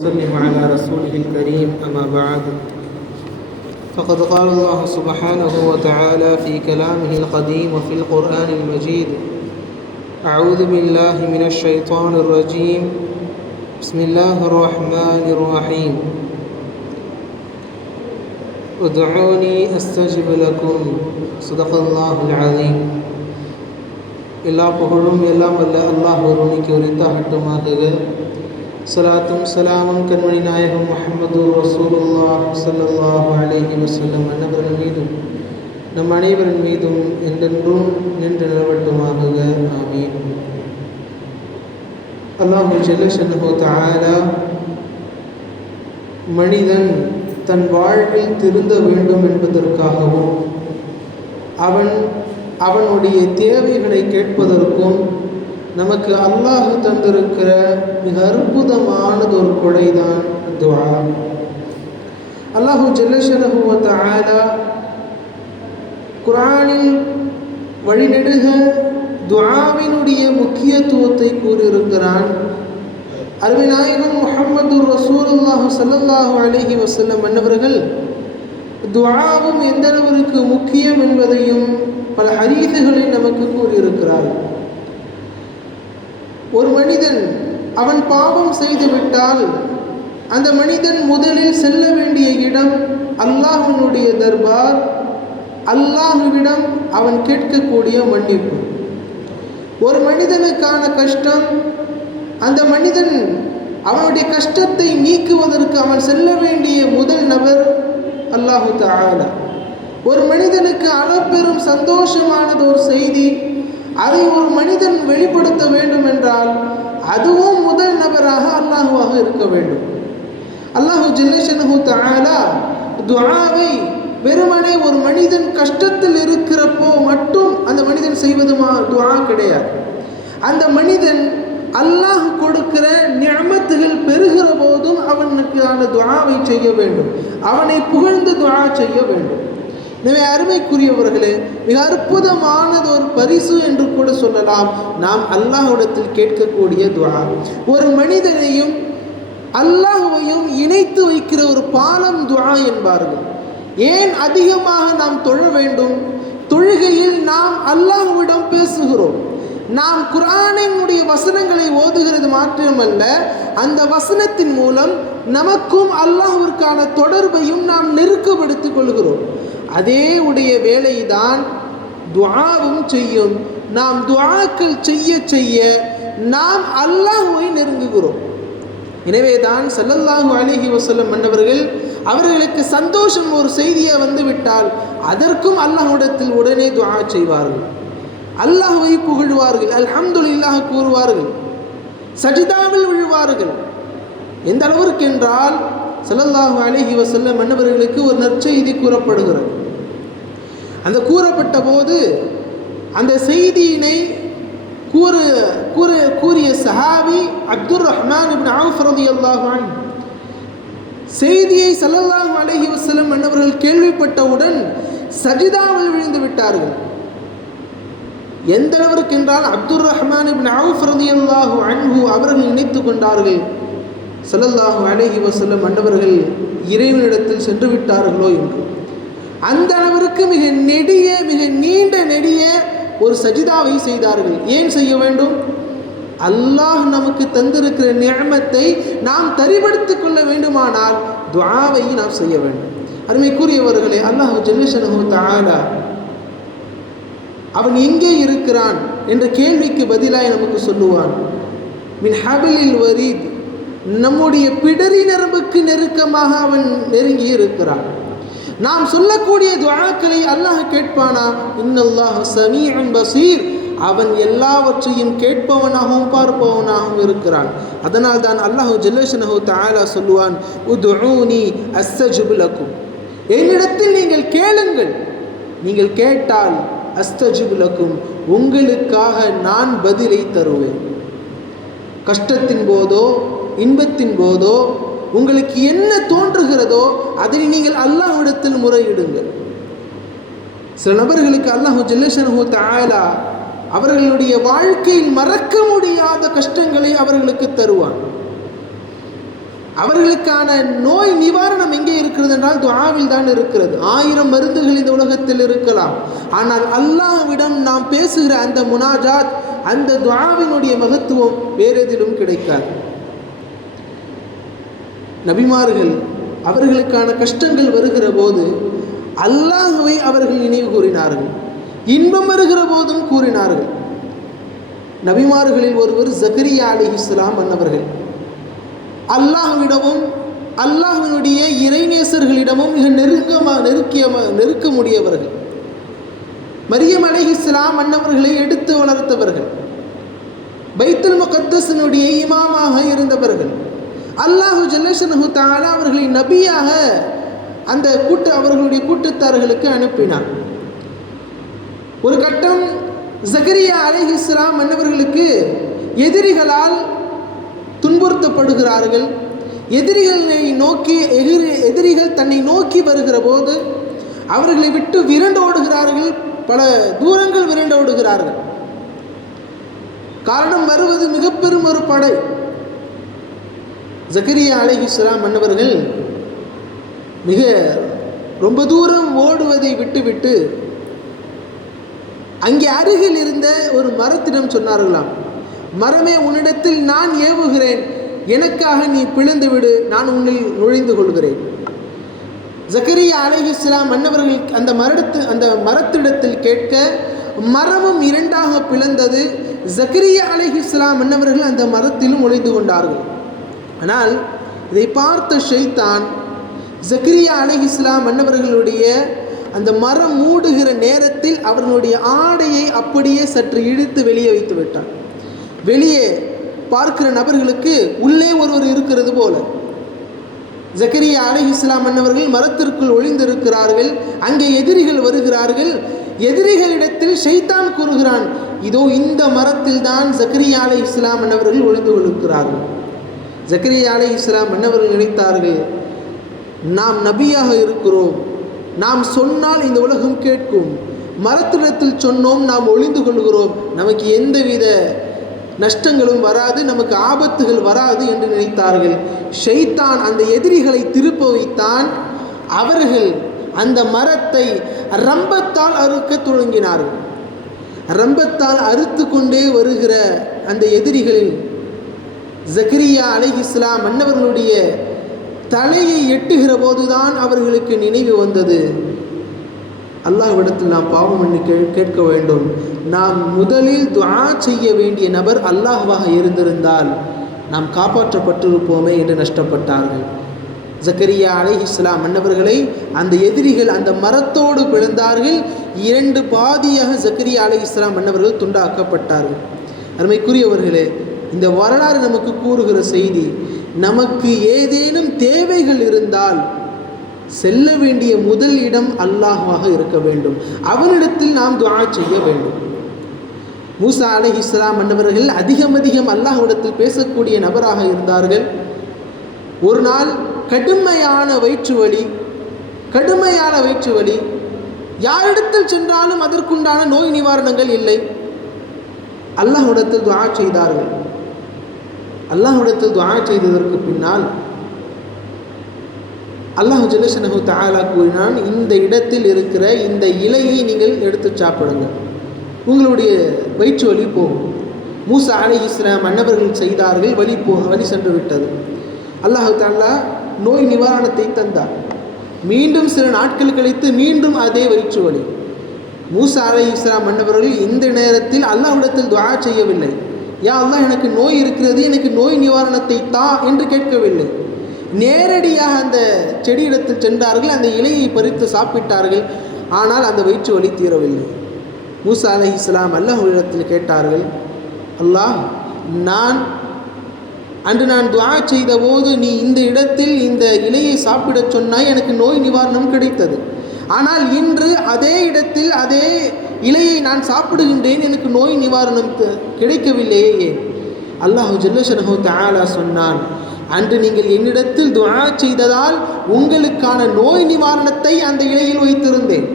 وسلم على رسوله الكريم أما بعد فقد قال الله سبحانه وتعالى في كلامه القديم وفي القرآن المجيد أعوذ بالله من الشيطان الرجيم بسم الله الرحمن الرحيم ادعوني أستجب لكم صدق الله العظيم எல்லா புகழும் எல்லாம் வல்ல அல்லாஹ் ஒருவனுக்கு உரித்தாகட்டுமாக. சலாத்தும் சலாமும் கண்மணி நாயகம் முஹம்மது ரசூலுல்லாஹ் ஸல்லல்லாஹு அலைஹி வஸல்லம் அன்னவர்கள் மீதும் நம் அனைவரின் மீதும் என்றென்றும் நின்று நிலவட்டுமாக. ஆமீன். அல்லாஹு ஜல்ல ஷஅனுஹு தஆலா மனிதன் தன் வாழ்வில் திருந்த வேண்டும் என்பதற்காகவும் அவனுடைய தேவைகளை கேட்பதற்கும் நமக்கு அல்லாஹ் தந்திருக்கிற மிக அற்புதமானது ஒரு கொடைதான் துஆ. அல்லாஹு ஜல்ல ஷஅனுஹு வ தஆலா குர்ஆனில் வழிநெடுக துஆவினுடைய முக்கியத்துவத்தை கூறியிருக்கிறான். அருமை நாயகம் முஹம்மது ரசூலுல்லாஹ் ஸல்லல்லாஹு அலைஹி வஸல்லம் அன்னவர்கள் துஆவும் எந்த அளவிற்கு முக்கியம் என்பதையும் பல ஹதீஸுகளை நமக்கு கூறியிருக்கிறார். ஒரு மனிதன் அவன் பாவம் செய்துவிட்டால் அந்த மனிதன் முதலில் செல்ல வேண்டிய இடம் அல்லாஹ்வினுடைய தர்பார், அல்லாஹ்விடம் அவன் கேட்கக்கூடிய மன்னிப்பு. ஒரு மனிதனுக்கான கஷ்டம், அந்த மனிதன் அவனுடைய கஷ்டத்தை நீக்குவதற்கு அவன் செல்ல வேண்டிய முதல் நபர் அல்லாஹு தஆலா. ஒரு மனிதனுக்கு அளப்பெரும் சந்தோஷமானது ஒரு செய்தி, அதை ஒரு மனிதன் வெளிப்படுத்த வேண்டும் என்றால் அதுவும் முதல் நபராக அல்லாஹுவாக இருக்க வேண்டும். அல்லாஹு ஜல்ல ஷஅனுஹு தஆலா துஆவை வெறுமனே ஒரு மனிதன் கஷ்டத்தில் இருக்கிறப்போ மட்டும் அந்த மனிதன் செய்வது துஆ கிடையாது. அந்த மனிதன் அல்லாஹ் கொடுக்கிற நிஅமத்துகள் பெறுகிற போதும் அவனுக்கான துஆவை செய்ய வேண்டும், அவனை புகழ்ந்து துஆ செய்ய வேண்டும். எனவே அருமைக்குரியவர்களே, மிக அற்புதமானது ஒரு பரிசு என்று கூட சொல்லலாம் நாம் அல்லாஹ்விடத்தில் கேட்கக்கூடிய துஆ. ஒரு மனிதனையும் அல்லாஹ்வையும் இணைத்து வைக்கிற ஒரு பாலம் துஆ என்பார்கள். ஏன் அதிகமாக நாம் தொழ வேண்டும்? தொழுகையில் நாம் அல்லாஹ்விடம் பேசுகிறோம். நாம் குர்ஆனினுடைய வசனங்களை ஓதுகிறது மாத்திரமல்ல, அந்த வசனத்தின் மூலம் நமக்கும் அல்லாஹ்விற்கான தொடர்பையும் நாம் நெருக்கப்படுத்திக் கொள்கிறோம். அதே உடைய வேலைதான் துஆவும் செய்யும். நாம் துஆக்கள் செய்ய செய்ய நாம் அல்லாஹ்வை நெருங்குகிறோம். எனவே தான் ஸல்லல்லாஹு அலைஹி வஸல்லம் மன்னவர்கள் அவர்களுக்கு சந்தோஷம் ஒரு செய்தியை வந்துவிட்டால் அதற்கும் அல்லாஹ்விடத்தில் உடனே துஆ செய்வார்கள், அல்லாஹ்வை புகழ்வார்கள், அல்ஹம்துலில்லாஹ் கூறுவார்கள், சஜிதாவில் விழுவார்கள். எந்த அளவிற்கு என்றால் ஸல்லல்லாஹு அலைஹி வஸல்லம் மன்னவர்களுக்கு ஒரு நற்செய்தி கூறப்படுகிறது. அந்த கூறப்பட்ட போது அந்த செய்தியினை கூறிய சஹாபி அப்துர் ரஹ்மான் இப்னு அவுஃப் ரலியல்லாஹு அன்ஹு செய்தியை ஸல்லல்லாஹு அலைஹி வஸல்லம் மன்னவர்கள் கேள்விப்பட்டவுடன் சஜிதாவில் விழுந்து விட்டார்கள். எந்த அளவிற்கு என்றால் அப்துர் ரஹ்மான் இப்னு அவுஃப் ரலியல்லாஹு அன்ஹு அவர்கள் நினைத்து கொண்டார்கள், ஸல்லல்லாஹு அலைஹி வஸல்லம் மன்னவர்கள் இறைவனிடத்தில் சென்று விட்டார்களோ என்று. அந்த அளவிற்கு மிக நீண்ட நெடிய ஒரு சஜிதாவை செய்தார்கள். ஏன் செய்ய வேண்டும்? அல்லாஹ் நமக்கு தந்திருக்கிற நிஅமத்தை நாம் தரிபடுத்திக் கொள்ள வேண்டுமானால் துஆவை நாம் செய்ய வேண்டும். அருமைக்குரியவர்களே, அல்லாஹ் ஜல்ல ஷஅனுஹு தஆலா அவன் எங்கே இருக்கிறான் என்ற கேள்விக்கு பதிலாக நமக்கு சொல்லுவான், மின் ஹபிலில் வரீத், நம்முடைய பிடரி நரம்புக்கு நெருக்கமாக அவன் நெருங்கி இருக்கிறான். நாம் சொல்லக்கூடிய துஆக்களை அல்லாஹ் கேட்பானா? இன்னல்லாஹ் ஸமீஉன் பஸீர், அவன் எல்லாவற்றையும் கேட்பவனாகவும் பார்ப்பவனாகவும் இருக்கிறான். அதனால் தான் அல்லாஹ் ஜல்ல ஷஅனுஹு தஆலா சொல்லுவான், உதுஊனி அஸ்தஜிப் லக்கும், என்னிடத்தில் நீங்கள் கேளுங்கள், நீங்கள் கேட்டால் அஸ்தஜிப் லக்கும், உங்களுக்காக நான் பதிலை தருவேன். கஷ்டத்தின் போதோ இன்பத்தின் போதோ உங்களுக்கு என்ன தோன்றுகிறதோ அதை நீங்கள் அல்லாஹ்விடத்தில் முறையிடுங்கள். சில நபர்களுக்கு அல்லாஹ் ஜல்ல ஷஅனுஹு தஆலா அவர்களுடைய வாழ்க்கையில் மறக்க முடியாத கஷ்டங்களை அவர்களுக்கு தருவான். அவர்களுக்கான நோய் நிவாரணம் எங்கே இருக்கிறது என்றால் துஆவில் தான் இருக்கிறது. 1000 மருந்துகள் இந்த உலகத்தில் இருக்கலாம், ஆனால் அல்லாஹ்விடம் நாம் பேசுகிற அந்த முனாஜாத், அந்த துஆவினுடைய மகத்துவம் வேறெதிலும் கிடைக்காது. நபிமார்கள் அவர்களுக்கான கஷ்டங்கள் வருகிற போது அல்லாஹ்வை அவர்கள் நினைவு கூறினார்கள், இன்பம் வருகிற போதும் கூறினார்கள். நபிமார்களில் ஒருவர் ஜக்கரியா அலைஹிஸ்ஸலாம் அன்னவர்கள். அல்லாஹ்விடமும் அல்லாஹ்வினுடைய இறைநேசர்களிடமும் மிக நெருக்க முடியவர்கள். மரியம் அலைஹிஸ்ஸலாம் அன்னவர்களை எடுத்து வளர்த்தவர்கள். பைத்துல் முகத்தஸினுடைய இமாமாக இருந்தவர்கள். அல்லாஹு ஜல்லஷனஹு தஆலா அவர்களை நபியாக அந்த அவர்களுடைய கூட்டத்தார்களுக்கு அனுப்பினார். ஒரு கட்டம் ஜக்கரியா அலைஹிஸ்ஸலாம் அன்னவர்களுக்கு எதிரிகளால் துன்புறுத்தப்படுகிறார்கள். எதிரிகள் தன்னை நோக்கி வருகிற போது அவர்களை விட்டு விரண்டோடுகிறார்கள், பல தூரங்கள் விரண்டோடுகிறார்கள். காரணம், வருவது மிக பெரும் ஒரு படை. ஜக்கரியா அலைஹிஸ்ஸலாம் அன்னவர்கள் ரொம்ப தூரம் ஓடுவதை விட்டுவிட்டு அங்கே அருகில் இருந்த ஒரு மரத்திடம் சொன்னார்களாம், மரமே, உன்னிடத்தில் நான் ஏவுகிறேன், எனக்காக நீ பிளந்து விடு, நான் உன்னில் நுழைந்து கொள்கிறேன். ஜக்கரியா அலைஹிஸ்ஸலாம் அன்னவர்கள் அந்த மரத்திடத்தில் கேட்க மரமும் 2ஆக பிளந்தது. ஜக்கரியா அலைஹிஸ்ஸலாம் அன்னவர்கள் அந்த மரத்திலும் நுழைந்து கொண்டார்கள். ஆனால் இதை பார்த்த ஷைத்தான் ஜக்கரியா அலைஹிஸ்ஸலாம் அன்னவர்களுடைய அந்த மரம் மூடுகிற நேரத்தில் அவர்களுடைய ஆடையை அப்படியே சற்று இழுத்து வெளியே வைத்து விட்டான். வெளியே பார்க்கிற நபர்களுக்கு உள்ளே ஒருவர் இருக்கிறது போல. ஜக்கரியா அலைஹிஸ்ஸலாம் அன்னவர்கள் மரத்திற்குள் ஒளிந்திருக்கிறார்கள். அங்கே எதிரிகள் வருகிறார்கள். எதிரிகளிடத்தில் ஷைத்தான் கூறுகிறான், இதோ இந்த மரத்தில் தான் ஜக்கரியா அலைஹிஸ்ஸலாம் அன்னவர்கள் ஒளிந்து கொள்கிறார்கள். ஜக்கரியா அலைஹிஸ்ஸலாம் அன்னவர்கள் நினைத்தார்கள், நாம் நபியாக இருக்கிறோம், நாம் சொன்னால் இந்த உலகம் கேட்கும், மரத்திடத்தில் சொன்னோம், நாம் ஒளிந்து கொள்கிறோம், நமக்கு எந்தவித நஷ்டங்களும் வராது, நமக்கு ஆபத்துகள் வராது என்று நினைத்தார்கள். ஷைத்தான் அந்த எதிரிகளை திருப்ப வைத்தான். அவர்கள் அந்த மரத்தை ரம்பத்தால் அறுக்க தொடங்கினார்கள். ரம்பத்தால் அறுத்து கொண்டே வருகிற அந்த எதிரிகளில் ஜக்கரியா அலைஹிஸ்ஸலாம் அன்னவர்களுடைய தலையை எட்டுகிற போதுதான் அவர்களுக்கு நினைவு வந்தது, அல்லாஹ்விடத்தில் நாம் பாவம் என்று கேட்க வேண்டும். நாம் முதலில் துஆ செய்ய வேண்டிய நபர் அல்லாஹ்வாக இருந்திருந்தால் நாம் காப்பாற்றப்பட்டிருப்போமே என்று நஷ்டப்பட்டார்கள். ஜக்கரியா அலைஹிஸ்ஸலாம் அன்னவர்களை அந்த எதிரிகள் அந்த மரத்தோடு பிளந்தார்கள். 2 பாதியாக ஜக்கரியா அலைஹிஸ்ஸலாம் அன்னவர்கள் துண்டாக்கப்பட்டார்கள். அருமைக்குரியவர்களே, இந்த வரலாறு நமக்கு கூறுகிற செய்தி, நமக்கு ஏதேனும் தேவைகள் இருந்தால் செல்ல வேண்டிய முதல் இடம் அல்லாஹ்வாக இருக்க வேண்டும். அவனிடத்தில் நாம் துஆ செய்ய வேண்டும். மூசா அலைஹிஸ்ஸலாம் அன்னவர்கள் அதிகம் அல்லாஹ்விடத்தில் பேசக்கூடிய நபராக இருந்தார்கள். ஒரு நாள் கடுமையான வயிற்று வலி, யாரிடத்தில் சென்றாலும் அதற்குண்டான நோய் நிவாரணங்கள் இல்லை. அல்லாஹ்விடத்தில் துஆ செய்தார்கள். அல்லாஹ்விடத்தில் துஆ செய்ததற்கு பின்னால் அல்லாஹ் ஜல்லஷனஹு தஆலா கூறினான், இந்த இடத்தில் இருக்கிற இந்த இலையை நீங்கள் எடுத்து சாப்பிடுங்க, உங்களுடைய வயிற்று வலி போகும். மூசா அலைஹிஸ்ஸலாம் அன்னவர்கள் செய்தார்கள், வலி சென்று விட்டது. அல்லாஹ் தஆலா நோய் நிவாரணத்தை தந்தார். மீண்டும் சில நாட்கள் கழித்து மீண்டும் அதே வயிற்று வலி. மூசா அலைஹிஸ்ஸலாம் அன்னவர்கள் இந்த நேரத்தில் அல்லாஹ்விடத்தில் துஆ செய்யவில்லை, யா அல்லாஹ் எனக்கு நோய் இருக்கிறது, எனக்கு நோய் நிவாரணத்தை தா என்று கேட்கவில்லை. நேரடியாக அந்த செடியிடத்தில் சென்றார்கள், அந்த இலையை பறித்து சாப்பிட்டார்கள். ஆனால் அந்த வயிற்று வலி தீரவில்லை. மூசா அலைஹிஸ்ஸலாம் அல்லாஹ்விடத்தில் கேட்டார்கள், அல்லாஹ், அன்று நான் துஆ செய்த போது நீ இந்த இடத்தில் இந்த இலையை சாப்பிடச் சொன்னாய், எனக்கு நோய் நிவாரணம் கிடைத்தது. ஆனால் இன்று அதே இடத்தில் அதே இலையை நான் சாப்பிடுகின்றேன், எனக்கு நோய் நிவாரணம் கிடைக்கவில்லையே ஏன்? அல்லாஹ் ஜல்லஷனஹு தஆலா சொன்னான், அன்று நீங்கள் என்னிடத்தில் துஆ செய்ததால் உங்களுக்கான நோய் நிவாரணத்தை அந்த இலையில் வைத்திருந்தேன்.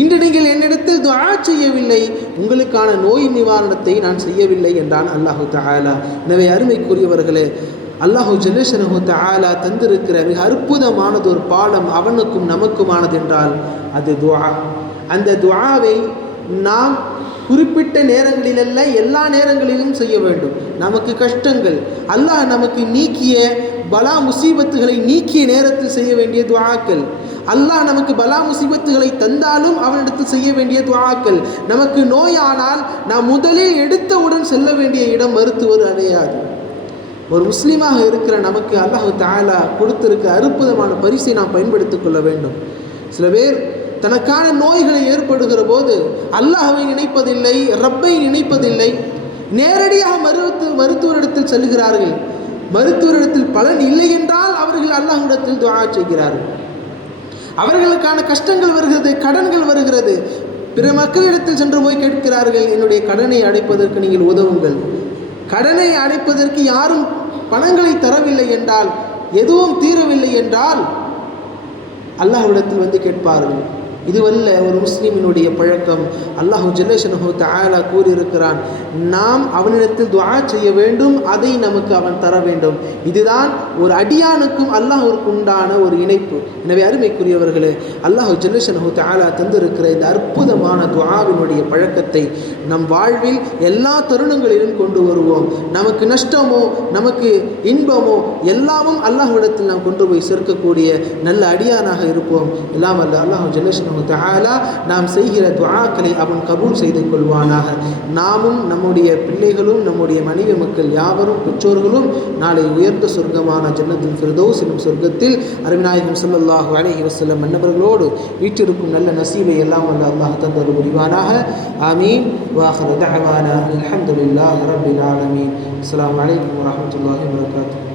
இன்று நீங்கள் என்னிடத்தில் துஆ செய்யவில்லை, உங்களுக்கான நோய் நிவாரணத்தை நான் செய்யவில்லை என்றான் அல்லாஹு தஆலா. எனவே அருமைக்குரியவர்களே, அல்லாஹு ஜல்லஷனஹு தஆலா தந்திருக்கிற மிக அற்புதமானது ஒரு பாடம் அவனுக்கும் நமக்குமானது என்றால் அது துஆ. அந்த துஆவை நாம் குறிப்பிட்ட நேரங்களிலல்ல எல்லா நேரங்களிலும் செய்ய வேண்டும். நமக்கு கஷ்டங்கள் அல்லாஹ் நமக்கு நீக்கிய பலா முசீபத்துகளை நீக்கிய நேரத்தில் செய்ய வேண்டிய துஆக்கள், அல்லாஹ் நமக்கு பலா முசீபத்துகளை தந்தாலும் அவனிடத்தில் செய்ய வேண்டிய துஆக்கள், நமக்கு நோயானால் நாம் முதலில் எடுத்தவுடன் செல்ல வேண்டிய இடம் மருத்துவர் அடையாது. ஒரு முஸ்லீமாக இருக்கிற நமக்கு அல்லாஹு தஆலா கொடுத்திருக்க அற்புதமான பரிசை நாம் பயன்படுத்திக் கொள்ள வேண்டும். சில பேர் தனக்கான நோய்களை ஏற்படுகிற போது அல்லாஹ்வை நினைப்பதில்லை, ரப்பை நினைப்பதில்லை, நேரடியாக மருத்துவரிடத்தில் செல்கிறார்கள். மருத்துவரிடத்தில் பலன் இல்லை என்றால் அவர்கள் அல்லாஹ்விடத்தில் துஆ செய்கிறார்கள். அவர்களுக்கான கஷ்டங்கள் வருகிறது, கடன்கள் வருகிறது, பிற மக்களிடத்தில் சென்று போய் கேட்கிறார்கள், என்னுடைய கடனை அடைப்பதற்கு நீங்கள் உதவுங்கள். கடனை அடைப்பதற்கு யாரும் பணங்களை தரவில்லை என்றால், எதுவும் தீரவில்லை என்றால் அல்லாஹ்விடத்தில் வந்து கேட்பார்கள். இதுவல்ல ஒரு முஸ்லீமினுடைய பழக்கம். அல்லாஹு ஜல்லஷனஹு தஆலா கூறியிருக்கிறான், நாம் அவனிடத்தில் துஆ செய்ய வேண்டும், அதை நமக்கு அவன் தர வேண்டும். இதுதான் ஒரு அடியானுக்கும் அல்லாஹ்விற்கு உண்டான ஒரு இணைப்பு. எனவே அருமைக்குரியவர்களே, அல்லாஹு ஜல்லஷனஹு தஆலா தந்திருக்கிற இந்த அற்புதமான துஆவினுடைய பழக்கத்தை நம் வாழ்வில் எல்லா தருணங்களிலும் கொண்டு வருவோம். நமக்கு நஷ்டமோ நமக்கு இன்பமோ எல்லாமும் அல்லாஹ்விடத்தில் நாம் கொண்டு போய் சேர்க்கக்கூடிய நல்ல அடியானாக இருப்போம். எல்லாம் அல்ல அல்லாஹு ஜல்லஷனஹு தஆலா நாம் செய்கிற துஆக்களை அவன் கபூல் செய்து கொள்வானாக. நாமும் நம்முடைய பிள்ளைகளும் நம்முடைய மனைவி மக்கள் யாவரும் பெற்றோர்களும் நாளை உயர்ந்த சொர்க்கமான ஜன்னத்துல் ஃபிர்தௌஸ் எனும் சொர்க்கத்தில் அருமைநாயகம் ஸல்லல்லாஹு அலைஹி வஸல்லம் மன்னவர்களோடு வீற்றிருக்கும் நல்ல நசீபை எல்லாம் வல்ல அல்லாஹ் தந்தருள் புரிவானாக. ஆமீன். வஆகிரு தஅவானா அல்ஹம்துலில்லாஹி ரப்பில் ஆலமீன். அஸ்ஸலாமு அலைக்கும் வரஹ்மத்துல்லாஹி வபரகாத்துஹு.